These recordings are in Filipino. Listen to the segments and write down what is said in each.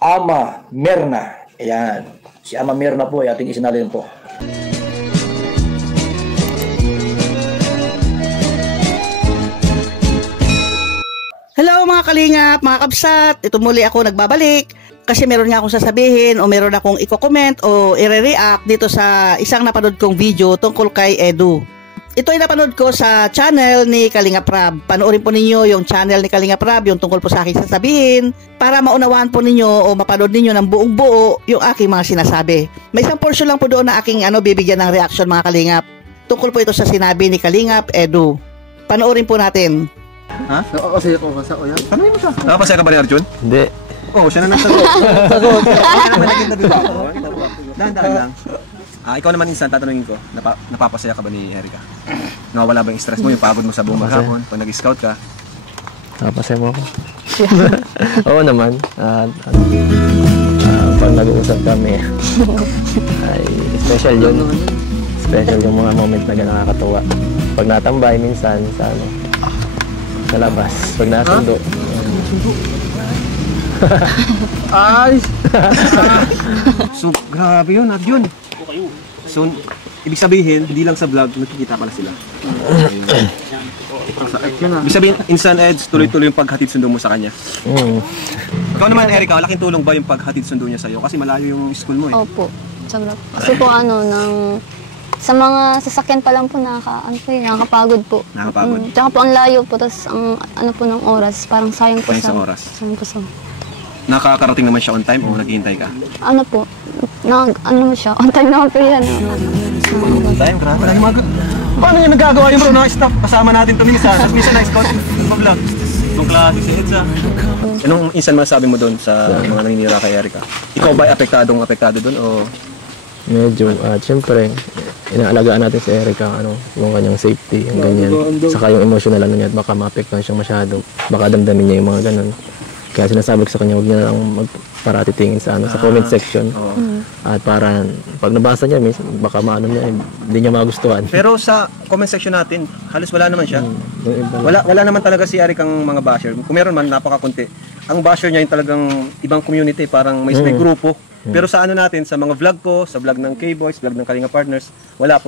Ama Mirna. Ayan. Si Ama Mirna po ay ating isinalin po. Hello mga kalingap, mga kabsat. Ito muli ako nagbabalik kasi meron nga akong sasabihin o meron akong i-comment o i-react dito sa isang napanood kong video tungkol kay Edu. Ito ay napanood ko sa channel ni Kalinga Prab. Panoorin po ninyo yung channel ni Kalinga Prab, yung tungkol po sa aking sasabihin, para maunawaan po ninyo o mapanood ninyo ng buong buo yung aking mga sinasabi. May isang portion lang po doon na aking bibigyan ng reaction mga kalingap. Tungkol po ito sa sinabi ni Kalingap Edu. Panoorin po natin. Ha? Nakakasaya ko kasi ako yan. Ano mo siya? Nakapasaya ka ba ni Arjun? Hindi. Oo, siya na nagsagot. Sagot. Siya naman naging dahan-dahan lang. Ikaw naman insan, tatanungin ko, napapasaya ka ba ni Erica? Nawawala ba yung stress mo, yung pagod mo sa buong maghapon pag nag-scout ka? Nakapasaya mo ako. Oo naman. Pag nag-uusap kami, ay special yun. Special yung mga moment na nakakatuwa. Pag natambay minsan sa labas, pag nasundo. Ay! So, grabe yun, Arjun. So, ibig sabihin, hindi lang sa vlog, nakikita pala sila. Ibig sabihin, insan Eds, tuloy-tuloy yung paghatid sundo mo sa kanya. Ikaw naman, Erica, malaking tulong ba yung paghatid sundo niya sa'yo? Kasi malayo yung school mo eh. Opo, sobra. Kasi po sa mga sasakyan pa lang po nakakapagod po. Nakakapagod. Tsaka po ang layo po, tapos ang po ng oras, parang sayang po sa oras. Sayang po sa... Nakakarating naman siya on time o naghihintay ka? Ano po, siya, on time naman po yan. On time, grabe. Paano niya nagagawa yung bro na stop kasama natin ito minsan? Tapos minsan na-scout yung vlog. Itong klase si Edsa. Anong insan masasabi mo doon sa mga naninira kay Erica? Ikaw ba apektado doon o? Medyo, siyempre, inaalagaan natin si Erica, yung kanyang safety, yung ganyan. Saka yung emotional niya, at baka maapektuhan siyang masyado. Baka damdamin niya yung mga ganun. Kaya sinasabi ko sa kanya, huwag niya na lang magparati tingin sa comment section. At para, pag nabasa niya, baka hindi niya magustuhan. Pero sa comment section natin, halos wala naman siya. Wala naman talaga si Eric ang mga basher. Kung meron man, napakakunti. Ang basher niya yung talagang ibang community, parang may grupo. Pero sa natin, sa mga vlog ko, sa vlog ng K-Boys, vlog ng Kalinga Partners, wala.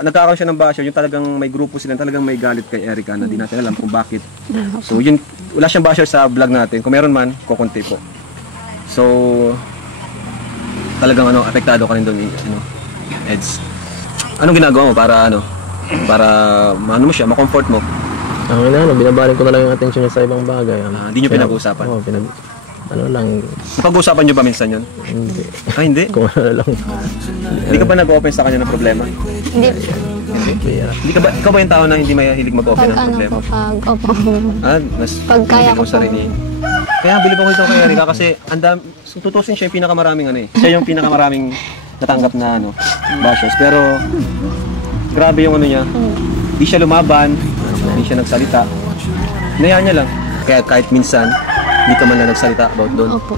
Nagkakaroon siya ng basher, yung talagang may grupo sila, talagang may galit kay Erica na di natin alam kung bakit. So yun, wala siyang basher sa vlog natin. Kung meron man, kukunti po. So, talagang apektado ka rin doon, Eds. Anong ginagawa mo para mo siya, ma-comfort mo? Binabaling ko na lang yung atensyon niya sa ibang bagay. Hindi niyo pinag-uusapan? Oo, Pag-uusapan niyo ba minsan yun? Hindi. Hindi? Kung lang. Hindi ka ba nag-open sa kanya ng problema? Hindi. Ikaw ba yung tao na hindi mahilig mag-open ng problema? Pag kaya ko po. Kaya bilib ako ito kay Erica kasi tutusin siya yung pinakamaraming Siya yung pinakamaraming natanggap na bashers. Pero grabe yung niya. Hindi siya lumaban, hindi siya nagsalita. Hinayaan niya lang. Kaya kahit minsan, hindi ka man na nagsalita about doon. Opo.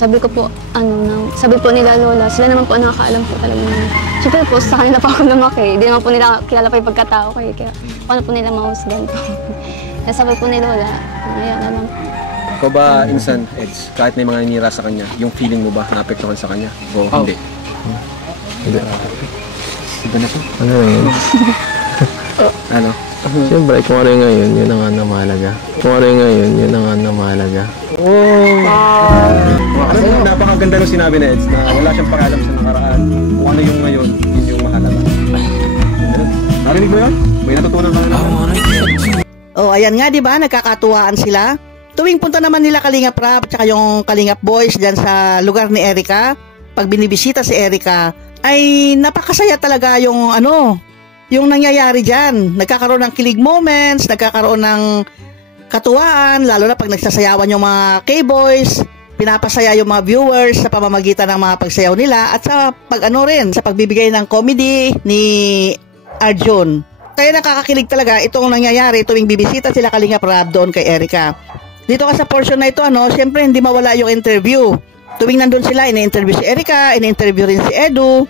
Sabi ko po, sabi po nila Lola, sila naman po nakakaalam po talaga naman. Siyempre po, sa kanila pa ako lumaki. Hindi naman po nila kilala pa yung pagkatao ko eh. Kaya paano po nila mahusgan po. Kaya sabi po ni Lola, ayan naman. Ikaw ba, insan, Eds, kahit may mga ninira sa kanya, yung feeling mo ba naapektuhan sa kanya? O hindi? Hindi. Iba na po. Ano yun? Ano? Siyempre, kung ano yung ngayon, yun ang mahalaga. Kung ano yung ngayon, yun ang mahalaga. Napakaganda nung sinabi ni Eds na wala siyang pakialam sa nakaraan. Kung ano yung ngayon, yun yung mahalaga. Narinig mo yun? May natutunan ka na. Ayan nga, di ba? Nagkakatuwaan sila. Tuwing punta naman nila Kalinga Prab at yung Kalingap Boys dyan sa lugar ni Erica, pag binibisita si Erica, ay napakasaya talaga yung yung nangyayari dyan. Nagkakaroon ng kilig moments, nagkakaroon ng katuwaan, lalo na pag nagsasayawan yung mga K-Boys, pinapasaya yung mga viewers sa pamamagitan ng mga pagsayaw nila at sa sa pagbibigay ng comedy ni Arjun. Kaya nakakakilig talaga itong nangyayari tuwing bibisita sila Kalinga Prab doon kay Erica. Dito ka sa portion na ito, siyempre hindi mawala yung interview. Tuwing nandun sila, ini-interview si Erica, ini-interview rin si Edu.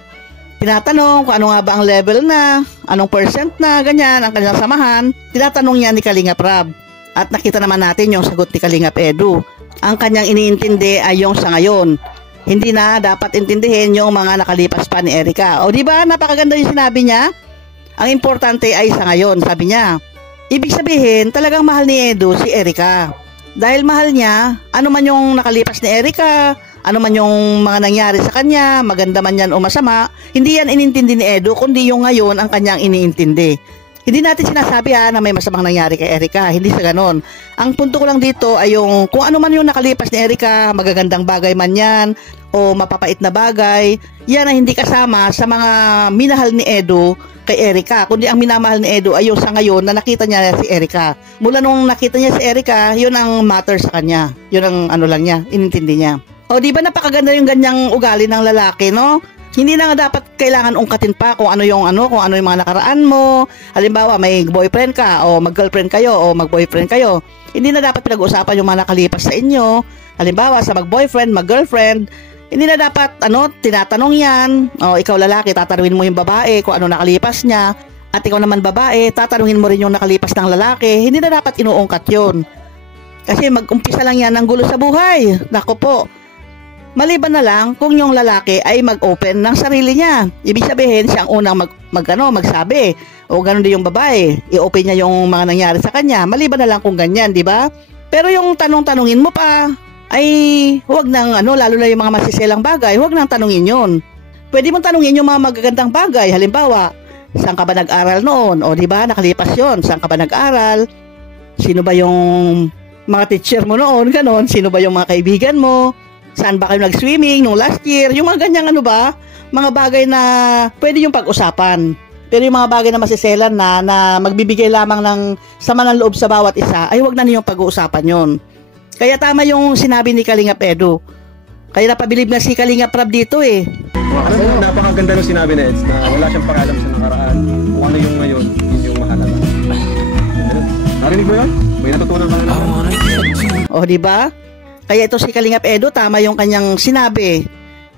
Tinatanong kung ano nga ba ang level na, anong percent na, ganyan, ang kanilang samahan. Tinatanong niya ni Kalinga Prab. At nakita naman natin yung sagot ni Kalingap Edu. Ang kanyang iniintindi ay yung sa ngayon. Hindi na dapat intindihin yung mga nakalipas pa ni Erica. O di ba napakaganda yung sinabi niya? Ang importante ay sa ngayon, sabi niya. Ibig sabihin, talagang mahal ni Edu si Erica. Dahil mahal niya, ano man yung nakalipas ni Erica, ano man yung mga nangyari sa kanya, maganda man yan o masama, hindi yan inintindi ni Edu, kundi yung ngayon ang kanyang iniintindi. Hindi natin sinasabi na may masamang nangyari kay Erica, hindi sa ganon. Ang punto ko lang dito ay yung kung ano man yung nakalipas ni Erica, magagandang bagay man yan, o mapapait na bagay, yan ay hindi kasama sa mga minahal ni Edu kay Erica, kundi ang minamahal ni Edu ay yung sa ngayon na nakita niya si Erica. Mula nung nakita niya si Erica, yun ang matter sa kanya. Yun ang ano lang niya, inintindi niya. O di ba napakaganda yung ganyang ugali ng lalaki, no? Hindi na nga dapat kailangan ungkatin pa kung ano yung mga nakaraan mo. Halimbawa, may boyfriend ka o mag-girlfriend kayo o mag-boyfriend kayo. Hindi na dapat pinag-usapan yung mga nakalipas sa inyo. Halimbawa, sa mag-boyfriend, mag-girlfriend, hindi na dapat tinatanong yan. O ikaw lalaki, tatanungin mo yung babae kung ano nakalipas niya. At ikaw naman babae, tatanungin mo rin yung nakalipas ng lalaki. Hindi na dapat inuungkat yun. Kasi mag-umpisa lang yan ng gulo sa buhay. Nako po. Maliban na lang kung yung lalaki ay mag-open ng sarili niya. Ibig sabihin, siya ang unang magsabi. O ganun din yung babae. I-open niya yung mga nangyari sa kanya. Maliban na lang kung ganyan, di ba? Pero yung tanong-tanungin mo pa, ay huwag nang lalo na yung mga masiselang bagay, huwag nang tanungin yun. Pwede mong tanungin yung mga magagandang bagay. Halimbawa, saan ka ba nag-aral noon? O di ba, nakalipas yun. Saan ka ba nag-aral? Sino ba yung mga teacher mo noon? Ganon. Sino ba yung mga kaibigan mo? Saan ba kayo nag-swimming nung last year? Yung mga ganyang mga bagay na pwede yung pag-usapan. Pero yung mga bagay na masiselan na magbibigay lamang ng sama ng loob sa bawat isa, ay huwag na niyong pag-uusapan yon. Kaya tama yung sinabi ni Kalingap Edu. Kaya napabilib na si Kalingap Rab dito eh. Napakaganda nung sinabi na Eds na wala siyang pakalam sa nakaraan. Kung ano yung ngayon, yun yung mahalaga. Narinig mo yun? May natutunan ka na naman. O diba? Kaya ito si Kalingap Edu, tama yung kanyang sinabi.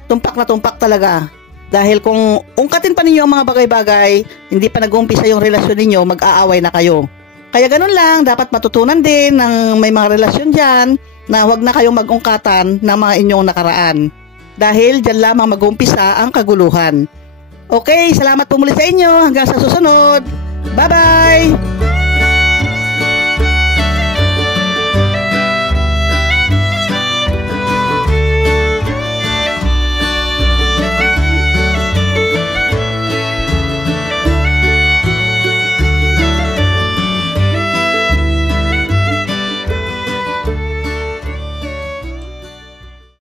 Tumpak na tumpak talaga. Dahil kung ungkatin pa ninyo ang mga bagay-bagay, hindi pa nag-uumpisa yung relasyon ninyo, mag-aaway na kayo. Kaya ganun lang, dapat matutunan din ng may mga relasyon dyan na huwag na kayong mag-ungkatan ng mga inyong nakaraan. Dahil dyan lamang mag-uumpisa ang kaguluhan. Okay, salamat po muli sa inyo. Hanggang sa susunod. Bye-bye!